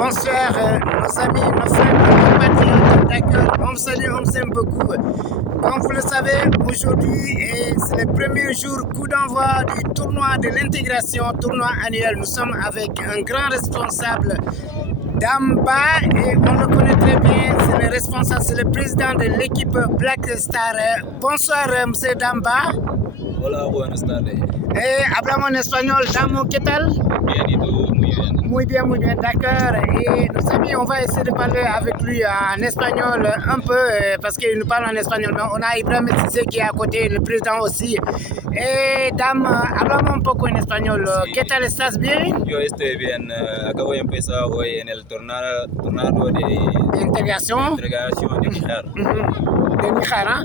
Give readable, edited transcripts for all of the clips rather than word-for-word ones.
bonsoir, nos amis, nos frères, nos compatriotes, d'accord, on vous salue, on vous aime beaucoup. Comme vous le savez, aujourd'hui, c'est le premier jour, coup d'envoi du tournoi de l'intégration, tournoi annuel. Nous sommes avec un grand responsable Damba et on le connaît très bien, c'est le responsable, c'est le président de l'équipe Black Star. Bonsoir, monsieur Damba. Hola, buenas tardes. Hablamos en español. Damo, ¿qué tal? Bien, ¿y tú? Muy bien. Muy bien, d'accord. Et nos amis, on va essayer de parler avec lui en espagnol un peu, parce qu'il nous parle en espagnol. Mais on a Ibrahim Cissé qui est à côté, le président aussi. Dame, hablamos un poco en español. Sí. ¿Qué tal? ¿Estás bien? Yo estoy bien. Acabo de empezar hoy en el tornado de Integración. integración de Nijar. De Níjar, ¿ah?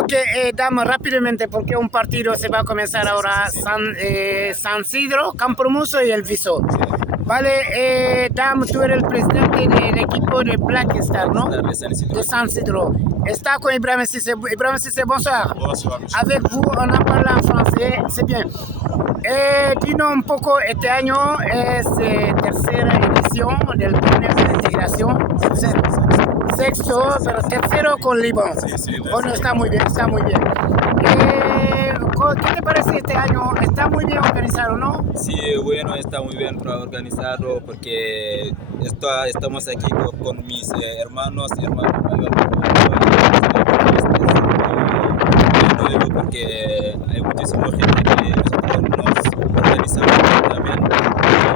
Ok, dame rápidamente porque un partido se va a comenzar ahora, sí. San Isidro, Campomuso y el Viso. Vale, Dame, tú eres el presidente del equipo de Black Star, ¿no? De San Isidro. De San Isidro. Está con Ibrahim Cissé. Ibrahim Cissé, bonsoir. Bonsoir, monsieur. Avec vous, on en parle en français, c'est bien. Dinos un poco, este año es tercera edición del torneo de integración. Sexto, pero tercero con Libón. Sí, Bueno, está muy bien, está muy bien. ¿Qué te parece este año? ¿Está muy bien organizado, no? Sí, bueno, está muy bien organizado porque estamos aquí con mis hermanos mayores. Bueno, porque hay muchísima gente que nosotros nos organizamos también.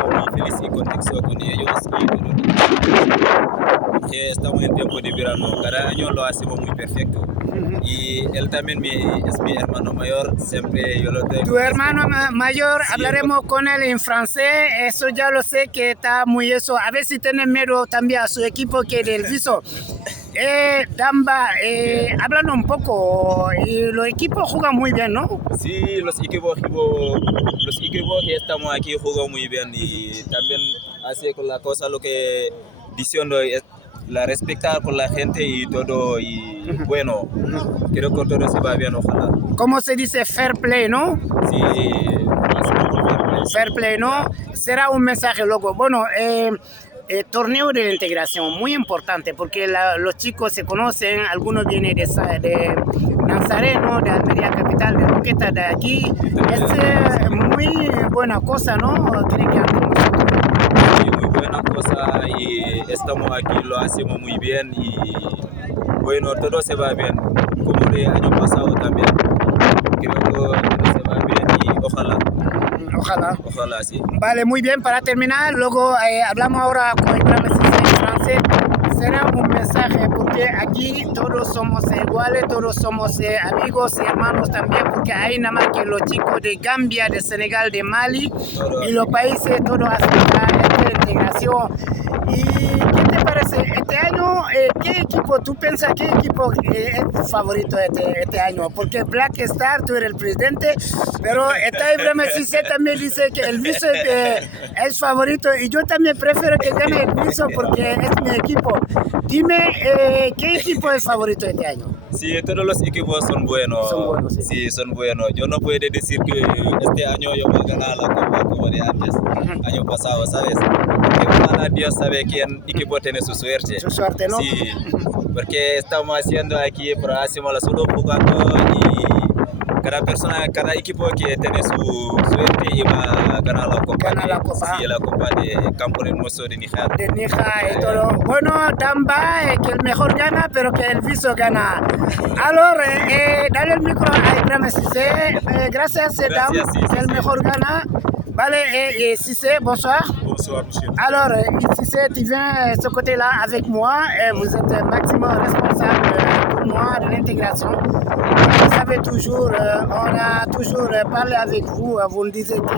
Muy feliz y conexión con ellos. Porque estamos en tiempo de verano, cada año lo hacemos muy perfecto. Y él también es mi hermano mayor, siempre yo lo tengo. Tu hermano mayor, Sí, hablaremos con él en francés, eso ya lo sé que está muy eso. A ver si tiene miedo también a su equipo que del Viso. Damba, hablando un poco, los equipos juegan muy bien, ¿no? Sí, los equipos que estamos aquí juegan muy bien y también hace con la cosa lo que diciendo es la respetar con la gente y todo y bueno, creo que todo se va bien, ojalá. ¿Cómo se dice fair play, no? Sí, hacemos con fair play. Fair play, ¿no? Será un mensaje, loco. Bueno, torneo de integración, muy importante, porque los chicos se conocen, algunos vienen de Nazareno, de Almería Capital, de Roqueta, de aquí. Es muy buena cosa, ¿no? Creo que Sí, muy buena cosa y estamos aquí, lo hacemos muy bien y bueno, todo se va bien, como el año pasado también. Creo que todo se va bien y ojalá sí. Vale, muy bien, para terminar, luego hablamos ahora con Ibrahim Cissé en francés. Será un mensaje porque aquí todos somos iguales, todos somos amigos y hermanos también, porque hay nada más que los chicos de Gambia, de Senegal, de Mali y los países todos hacen esta integración. ¿Y qué te parece? Este año, ¿qué equipo tú piensas, qué equipo es tu favorito este año? Porque Black Star, tú eres el presidente, pero está Ibrahim Cissé también dice que el Viso es favorito y yo también prefiero que gane el Viso porque es mi equipo. Dime, ¿qué equipo es favorito este año? Sí, todos los equipos son buenos. Son buenos, sí. Sí, son buenos. Yo no puedo decir que este año yo voy a ganar la Copa como de antes, año pasado, ¿sabes? Porque ojalá Dios sabe quién equipo tiene su suerte. Su suerte, ¿no? Sí, porque estamos haciendo aquí, pero hacemos la solo jugando y cada persona, cada equipo que tiene su suerte y va a ganar la Copa. Gana la Copa. Sí, la Copa de Campo Hermoso de Níjar. De Níjar y todo. Bueno, Damba, que el mejor gana, pero que el Viso gana. Alors, dale el micro a Ibrahim Cissé. Gracias, Dam, sí, que el sí. mejor gana. Vale, Cissé, bonsoir. Bonsoir, monsieur. Alors, Cissé, tu viens de ce côté-là avec moi. Vous êtes maximum responsable pour moi de l'intégration. Vous savez toujours, on a toujours parlé avec vous. Vous nous disiez que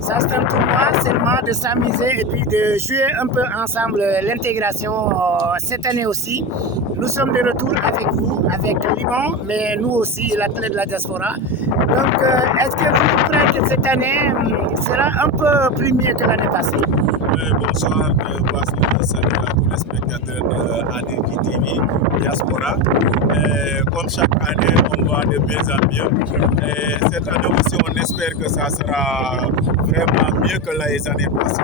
ça c'est un tournoi seulement de s'amuser et puis de jouer un peu ensemble l'intégration cette année aussi. Nous sommes de retour avec vous, avec Liban, mais nous aussi, l'athlète de la diaspora. Donc, est-ce que vous croyez que cette année sera un peu plus mieux que l'année passée? Bonsoir, salut à tous les spectateurs de ADK TV Diaspora. Comme chaque année, on va de bien en mieux. Cette année aussi, on espère que ça sera vraiment mieux que les années passées.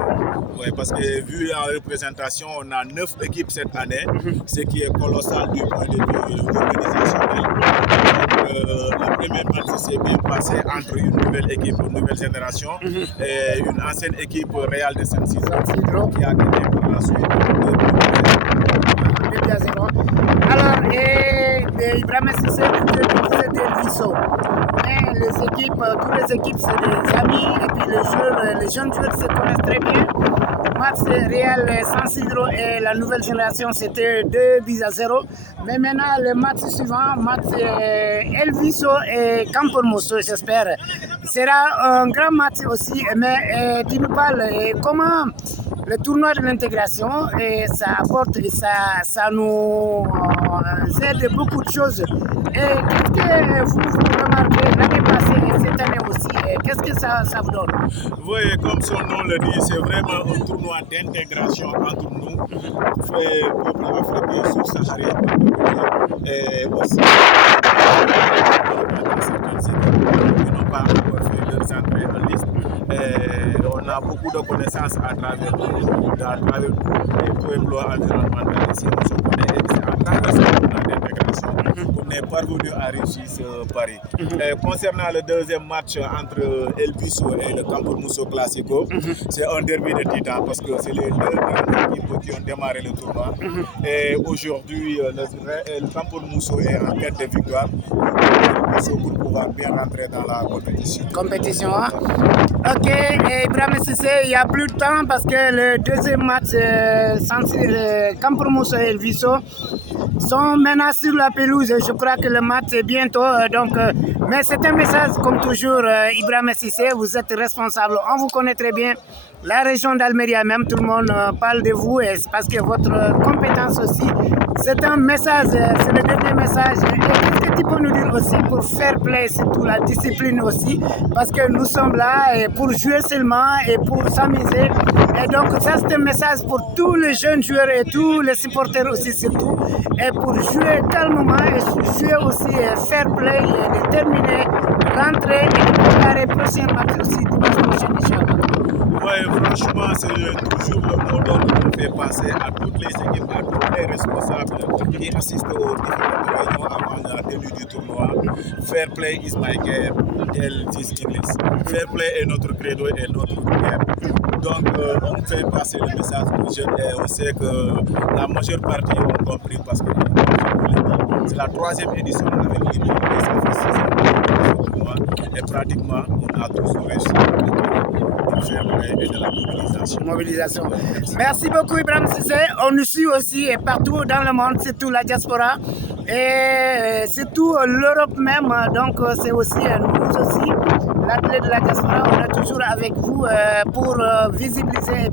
Ouais, parce que vu en représentation, on a 9 équipes cette année, ce qui est colossal du point de vue organisationnel. Le premier match s'est bien passé entre une nouvelle équipe, une nouvelle génération, et une ancienne équipe Real de San Isidro qui a gagné par la suite 2-0. Alors, Ibrahim Cissé, c'est des Visso. Mais les équipes, toutes les équipes, c'est des amis, et puis les jeunes joueurs se connaissent très bien. Match Real San Isidro et la nouvelle génération, c'était 2-0. Mais maintenant, le match suivant, match El Viso et Campormoso, j'espère. Sera un grand match aussi. Mais tu nous parles comment le tournoi de l'intégration, ça apporte et ça nous aide beaucoup de choses. Et qu'est-ce que vous remarquez l'année passée et cette année aussi? Qu'est-ce que ça vous donne? Oui, comme son nom le dit, c'est vraiment un tournoi d'intégration entre nous, peuple africain sous-saharien et aussi qui n'ont pas encore fait leurs entrées en liste. On a beaucoup de connaissances à travers les pueblos environnementaux ici. C'est à travers ce tournoi d'intégration qu'on est parvenu à réussir ce pari. Concernant le deuxième match entre El Viso et le Campormoso Classico, c'est un derby de titans parce que c'est les deux grandes équipes qui ont démarré le tournoi. Et aujourd'hui, le Campormoso est en quête de victoire pour pouvoir bien rentrer dans la compétition. Hein? Ok, Ibrahim Cissé, il n'y a plus de temps parce que le deuxième match, Campormoso et El Viso, sont maintenant sur la pelouse. Je crois que le match est bientôt. Mais c'est un message, comme toujours, Ibrahim Cissé, vous êtes responsable. On vous connaît très bien. La région d'Almeria, même tout le monde parle de vous, et c'est parce que votre compétence aussi, c'est un message, c'est le dernier message. Et qu'est-ce que tu peux nous dire aussi pour fair play, surtout la discipline aussi, parce que nous sommes là pour jouer seulement et pour s'amuser. Et donc ça c'est un message pour tous les jeunes joueurs et tous les supporters aussi surtout, et pour jouer calmement et jouer aussi fair play et déterminé, rentrer et préparer le prochain match aussi dimanche prochain, Inch'Allah. Oui, franchement, c'est toujours le mot d'ordre qu'on fait passer à toutes les équipes, à tous les responsables qui assistent aux différentes réunions avant la tenue du tournoi. Fair play is my game, tell this English. Fair play est notre credo et notre game. Donc, on fait passer le message aux jeunes et on sait que la majeure partie ont compris parce que c'est la troisième édition avec l'équipe et ça fait 6 ans et pratiquement on a tous réussi. Et de la mobilisation. Merci beaucoup Ibrahim Cissé. On nous suit aussi et partout dans le monde, surtout la diaspora et surtout l'Europe même. Donc c'est aussi nous aussi, l'athlète de la diaspora, on est toujours avec vous pour visibiliser et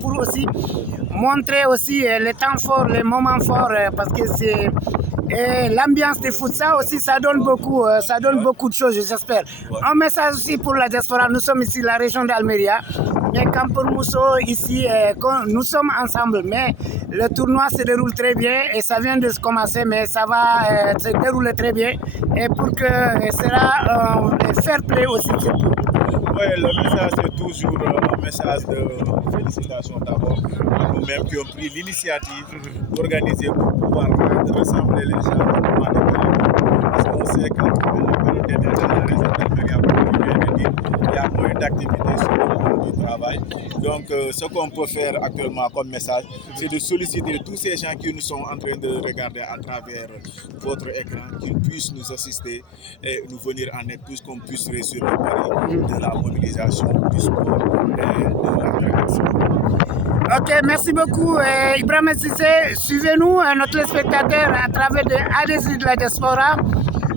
pour aussi montrer aussi les temps forts, les moments forts parce que c'est l'ambiance de foot, ça aussi ça donne beaucoup de choses, j'espère. Un message aussi pour la diaspora, nous sommes ici la région d'Almeria, mais Campormoso ici, nous sommes ensemble, mais le tournoi se déroule très bien et ça vient de se commencer, mais ça va se dérouler très bien et pour que sera fair play aussi surtout. Oui, le message est toujours un message de félicitations d'abord à nous-mêmes qui ont pris l'initiative d'organiser pour pouvoir rassembler les gens au moment de Périm. Parce qu'on sait que la communauté de la région d'Almeria, il y a moins d'activités sur le plan du travail. Donc, ce qu'on peut faire actuellement comme message, c'est de solliciter tous ces gens qui nous sont en train de regarder à travers votre écran, qu'ils puissent nous assister et nous venir en aide, puisqu'on puisse réussir le pari de la mobilisation du sport et de la réaction. Ok, merci beaucoup Ibrahim Cissé. Suivez-nous, notre téléspectateur, à travers ADC de la diaspora.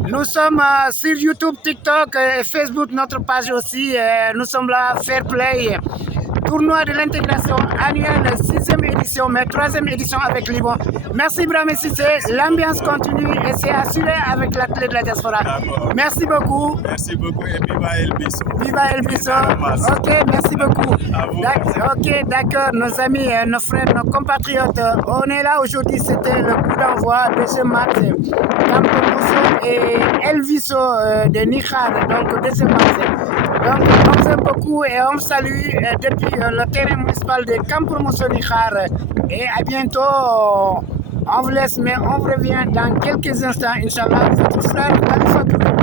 Nous sommes sur YouTube, TikTok et Facebook, notre page aussi. Nous sommes là, Fair Play. tournoi de l'intégration annuelle, 6e édition, mais 3e édition avec Liban. Merci Brahim Cissé, l'ambiance continue et c'est assuré avec l'athlète de la diaspora. Merci beaucoup. Merci beaucoup et viva El Bisso. Viva El Bisso. Ok, merci beaucoup. Ok, d'accord, nos amis, nos frères, nos compatriotes, on est là aujourd'hui, c'était le coup d'envoi de ce match. Campo et El Bisso de Nikhar, donc de ce match. Donc on s'aime beaucoup et on salue depuis le terrain municipal de Campo Nikhar. Et à bientôt. On vous laisse, mais on revient dans quelques instants, Inch'Allah. Votre frère Khalifa Touré.